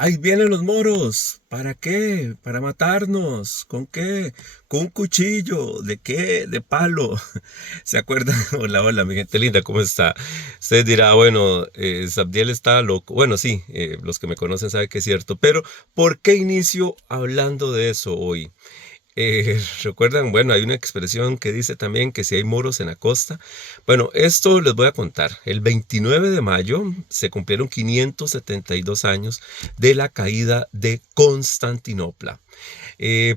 Ahí vienen los moros. ¿Para qué? ¿Para matarnos? ¿Con qué? ¿Con un cuchillo? ¿De qué? ¿De palo? ¿Se acuerdan? Hola, hola, mi gente linda, ¿cómo está? Usted dirá, bueno, Sabdiel está loco. Bueno, sí, los que me conocen saben que es cierto, pero ¿por qué inicio hablando de eso hoy? ¿Recuerdan? Bueno, hay una expresión que dice también que si hay moros en la costa. Bueno, esto les voy a contar. El 29 de mayo se cumplieron 572 años de la caída de Constantinopla.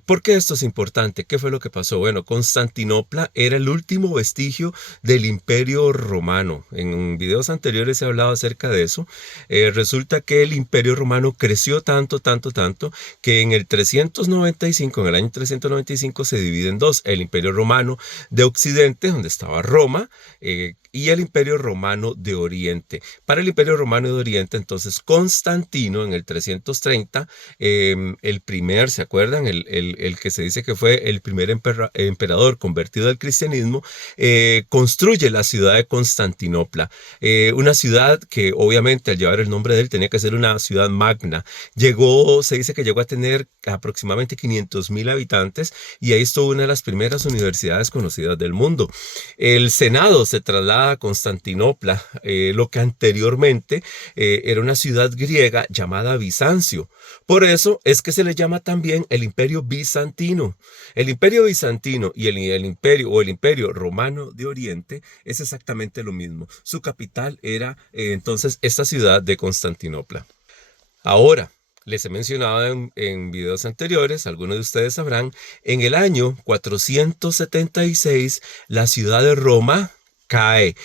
¿Por qué esto es importante? ¿Qué fue lo que pasó? Bueno, Constantinopla era el último vestigio del Imperio Romano. En videos anteriores he hablado acerca de eso. Resulta que el Imperio Romano creció tanto, tanto, tanto, que en el 395, en el año 395, se divide en dos. El Imperio Romano de Occidente, donde estaba Roma, y el Imperio Romano de Oriente. Para el Imperio Romano de Oriente, entonces Constantino en el 330, el primer, ¿se acuerdan? El que se dice que fue el primer emperador convertido al cristianismo, construye la ciudad de Constantinopla. Una ciudad que obviamente al llevar el nombre de él tenía que ser una ciudad magna. Se dice que llegó a tener aproximadamente 500,000 habitantes y ahí estuvo una de las primeras universidades conocidas del mundo. El Senado se traslada a Constantinopla, lo que anteriormente era una ciudad griega llamada Bizancio. Por eso es que se le llama también el Imperio Bizantino. El Imperio Bizantino y el Imperio o el Imperio Romano de Oriente es exactamente lo mismo. Su capital era entonces esta ciudad de Constantinopla. Ahora, les he mencionado en videos anteriores, algunos de ustedes sabrán, en el año 476 la ciudad de Roma cae.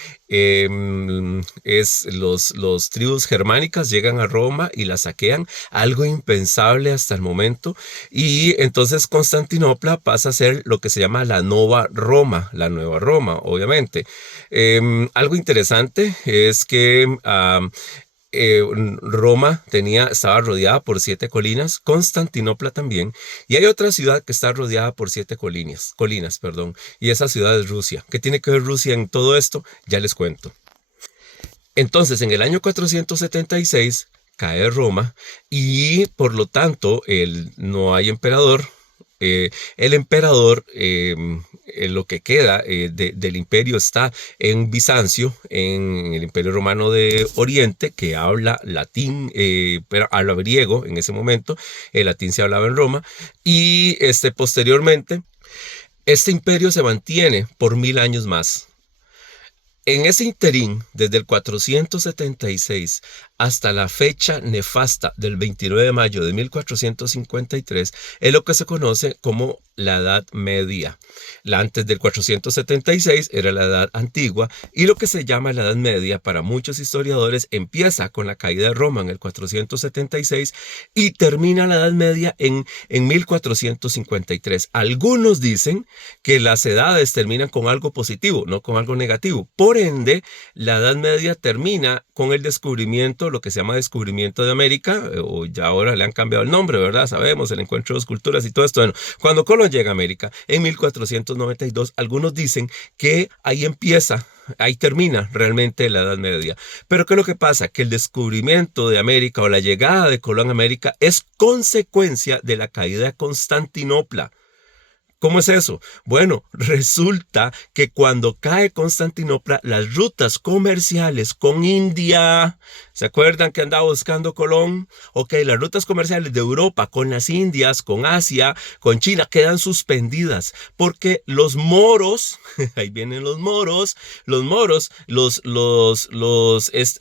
Los tribus germánicas llegan a Roma y la saquean, algo impensable hasta el momento, y entonces Constantinopla pasa a ser lo que se llama la Nova Roma, la Nueva Roma, obviamente. Algo interesante es que Roma estaba rodeada por 7 colinas, Constantinopla también, y hay otra ciudad que está rodeada por 7 colinas, perdón, y esa ciudad es Rusia. ¿Qué tiene que ver Rusia en todo esto? Ya les cuento. Entonces, en el año 476 cae Roma y por lo tanto no hay emperador. El emperador, lo que queda del imperio está en Bizancio, en el Imperio Romano de Oriente, que habla latín, pero habla griego en ese momento. El latín se hablaba en Roma y posteriormente este imperio se mantiene por 1000 años más. En ese interín, desde el 476 hasta la fecha nefasta del 29 de mayo de 1453, es lo que se conoce como la Edad Media. La antes del 476 era la Edad Antigua y lo que se llama la Edad Media para muchos historiadores empieza con la caída de Roma en el 476 y termina la Edad Media en 1453. Algunos dicen que las edades terminan con algo positivo, no con algo negativo. Por ende, la Edad Media termina con el descubrimiento, lo que se llama descubrimiento de América, o ya ahora le han cambiado el nombre, ¿verdad? Sabemos, el encuentro de dos culturas y todo esto. Bueno, cuando Colón llega a América en 1492, algunos dicen que ahí termina realmente la Edad Media. Pero ¿qué es lo que pasa? Que el descubrimiento de América o la llegada de Colón a América es consecuencia de la caída de Constantinopla. ¿Cómo es eso? Bueno, resulta que cuando cae Constantinopla, las rutas comerciales con India, ¿se acuerdan que andaba buscando Colón? Ok, las rutas comerciales de Europa con las Indias, con Asia, con China, quedan suspendidas porque los moros, ahí vienen los moros,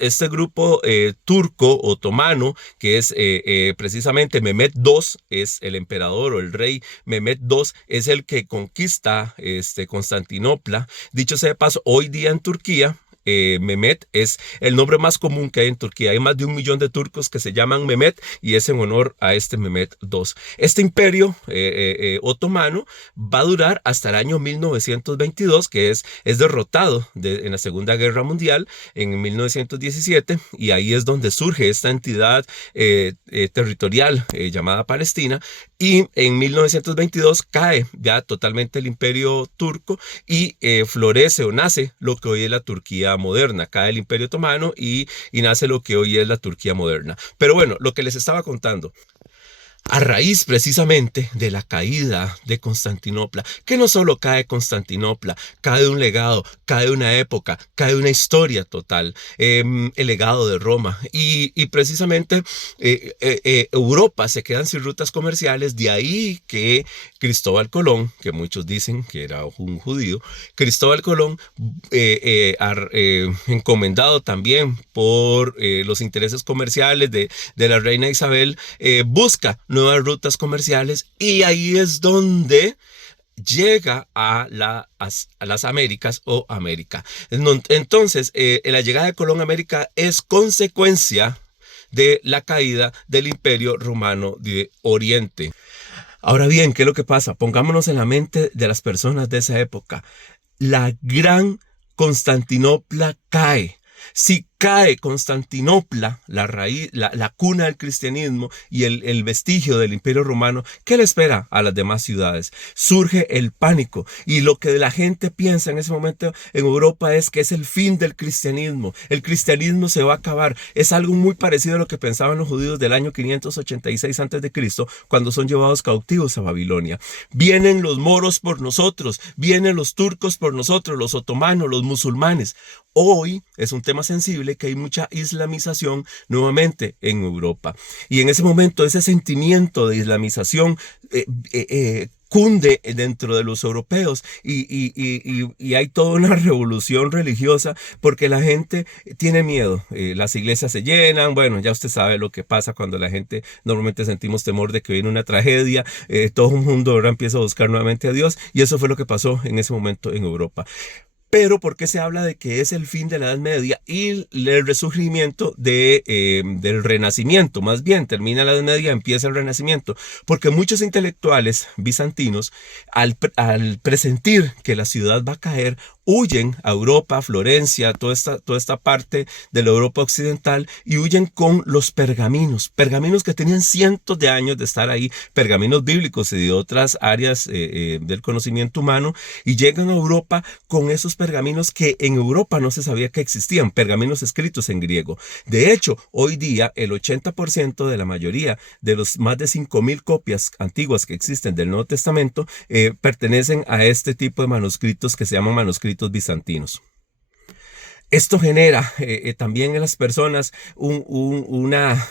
este grupo turco otomano, que es precisamente Mehmet II, es el emperador o el rey Mehmet II, es el que conquista Constantinopla. Dicho sea de paso, hoy día en Turquía, Mehmet es el nombre más común que hay en Turquía. Hay más de 1 millón de turcos que se llaman Mehmet y es en honor a este Mehmet II. Este imperio otomano va a durar hasta el año 1922, que es derrotado en la Segunda Guerra Mundial en 1917, y ahí es donde surge esta entidad territorial llamada Palestina, y en 1922 cae ya totalmente el imperio turco y florece o nace lo que hoy es la Turquía Turquía moderna, cae el Imperio Otomano y nace lo que hoy es la Turquía moderna. Pero bueno, lo que les estaba contando. A raíz precisamente de la caída de Constantinopla, que no solo cae Constantinopla, cae un legado, cae una época, cae una historia total, el legado de Roma. Y precisamente Europa se quedan sin rutas comerciales, de ahí que Cristóbal Colón, que muchos dicen que era un judío, Cristóbal Colón, encomendado también por los intereses comerciales de la reina Isabel, busca nuevas rutas comerciales y ahí es donde llega a las Américas o América. Entonces, la llegada de Colón a América es consecuencia de la caída del Imperio Romano de Oriente. Ahora bien, ¿qué es lo que pasa? Pongámonos en la mente de las personas de esa época. La gran Constantinopla cae. Si cae Constantinopla, la raíz, la cuna del cristianismo y el vestigio del Imperio Romano, ¿qué le espera a las demás ciudades? Surge el pánico y lo que la gente piensa en ese momento en Europa es que es el fin del cristianismo. El cristianismo se va a acabar. Es algo muy parecido a lo que pensaban los judíos del año 586 a.C. cuando son llevados cautivos a Babilonia. Vienen los moros por nosotros, vienen los turcos por nosotros, los otomanos, los musulmanes. Hoy es un tema sensible que hay mucha islamización nuevamente en Europa. Y en ese momento ese sentimiento de islamización cunde dentro de los europeos y hay toda una revolución religiosa porque la gente tiene miedo. Las iglesias se llenan, bueno, ya usted sabe lo que pasa cuando la gente normalmente sentimos temor de que viene una tragedia, todo el mundo ahora empieza a buscar nuevamente a Dios y eso fue lo que pasó en ese momento en Europa. Pero ¿por qué se habla de que es el fin de la Edad Media y el resurgimiento del Renacimiento? Más bien, termina la Edad Media, empieza el Renacimiento. Porque muchos intelectuales bizantinos, al presentir que la ciudad va a caer, huyen a Europa, Florencia, toda esta parte de la Europa occidental y huyen con los pergaminos que tenían cientos de años de estar ahí, pergaminos bíblicos y de otras áreas del conocimiento humano, y llegan a Europa con esos pergaminos que en Europa no se sabía que existían, pergaminos escritos en griego. De hecho, hoy día el 80% de la mayoría de los más de 5,000 copias antiguas que existen del Nuevo Testamento pertenecen a este tipo de manuscritos que se llaman manuscritos bizantinos. Esto genera también en las personas una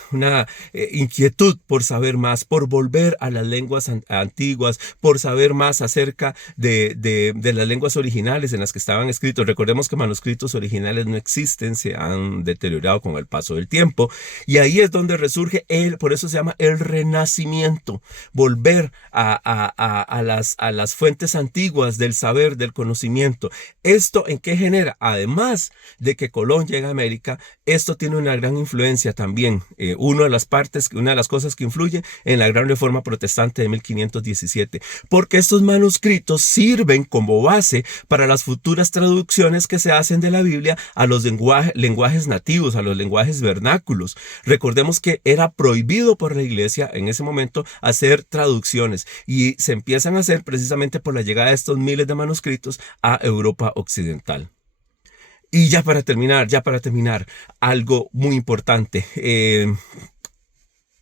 inquietud por saber más, por volver a las lenguas antiguas, por saber más acerca de las lenguas originales en las que estaban escritos. Recordemos que manuscritos originales no existen, se han deteriorado con el paso del tiempo. Y ahí es donde resurge por eso se llama el Renacimiento, volver a las fuentes antiguas del saber, del conocimiento. ¿Esto en qué genera? Además de que Colón llega a América, esto tiene una gran influencia también. Una de las cosas que influye en la gran reforma protestante de 1517, porque estos manuscritos sirven como base para las futuras traducciones que se hacen de la Biblia a los lenguajes nativos, a los lenguajes vernáculos. Recordemos que era prohibido por la iglesia en ese momento hacer traducciones y se empiezan a hacer precisamente por la llegada de estos miles de manuscritos a Europa occidental. Y ya para terminar, algo muy importante.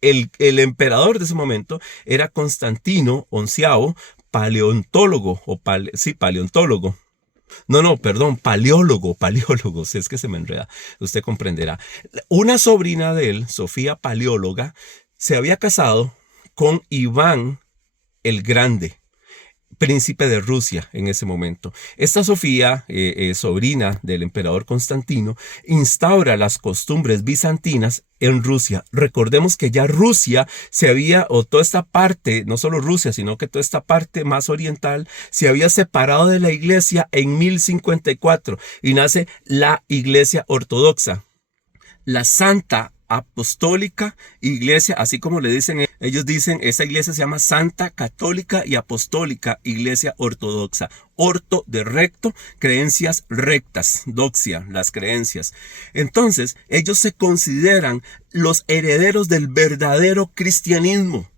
El emperador de ese momento era Constantino XI, paleontólogo, paleontólogo. Paleólogo, si es que se me enreda, usted comprenderá. Una sobrina de él, Sofía Paleóloga, se había casado con Iván el Grande, príncipe de Rusia en ese momento. Esta Sofía, sobrina del emperador Constantino, instaura las costumbres bizantinas en Rusia. Recordemos que ya Rusia o toda esta parte, no solo Rusia, sino que toda esta parte más oriental, se había separado de la iglesia en 1054 y nace la Iglesia Ortodoxa. La Santa Apostólica Iglesia, así como le dicen, ellos dicen, esa iglesia se llama Santa Católica y Apostólica Iglesia Ortodoxa. Orto de recto, creencias rectas, doxia, las creencias. Entonces, ellos se consideran los herederos del verdadero cristianismo.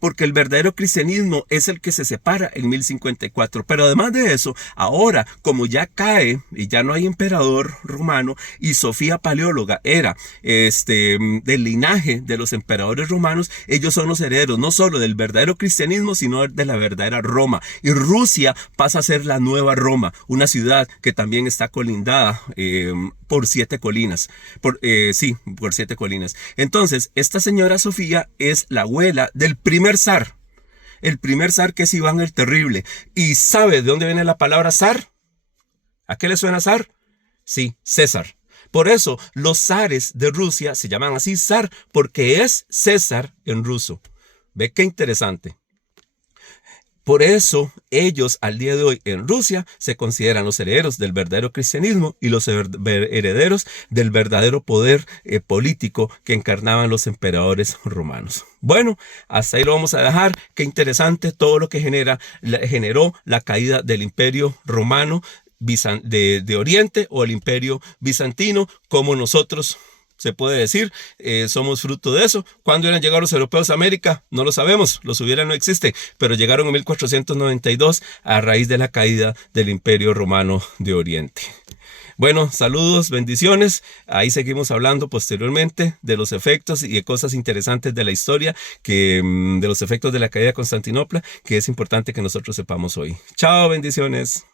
porque el verdadero cristianismo es el que se separa en 1054. Pero además de eso, ahora, como ya cae y ya no hay emperador romano, y Sofía Paleóloga era del linaje de los emperadores romanos, ellos son los herederos no solo del verdadero cristianismo, sino de la verdadera Roma. Y Rusia pasa a ser la nueva Roma, una ciudad que también está colindada por 7 colinas. Por 7 colinas. Entonces, esta señora Sofía es la abuela del primer zar. El primer zar, que es Iván el Terrible. ¿Y sabe de dónde viene la palabra zar? ¿A qué le suena zar? Sí, César. Por eso los zares de Rusia se llaman así zar, porque es César en ruso. ¿Ve qué interesante? Por eso ellos al día de hoy en Rusia se consideran los herederos del verdadero cristianismo y los herederos del verdadero poder político que encarnaban los emperadores romanos. Bueno, hasta ahí lo vamos a dejar. Qué interesante todo lo que generó la caída del Imperio Romano de Oriente, o el Imperio Bizantino, como nosotros, se puede decir, somos fruto de eso. ¿Cuándo iban a llegar los europeos a América? No lo sabemos, los hubiera no existe, pero llegaron en 1492 a raíz de la caída del Imperio Romano de Oriente. Bueno, saludos, bendiciones. Ahí seguimos hablando posteriormente de los efectos y de cosas interesantes de la historia, de los efectos de la caída de Constantinopla, que es importante que nosotros sepamos hoy. Chao, bendiciones.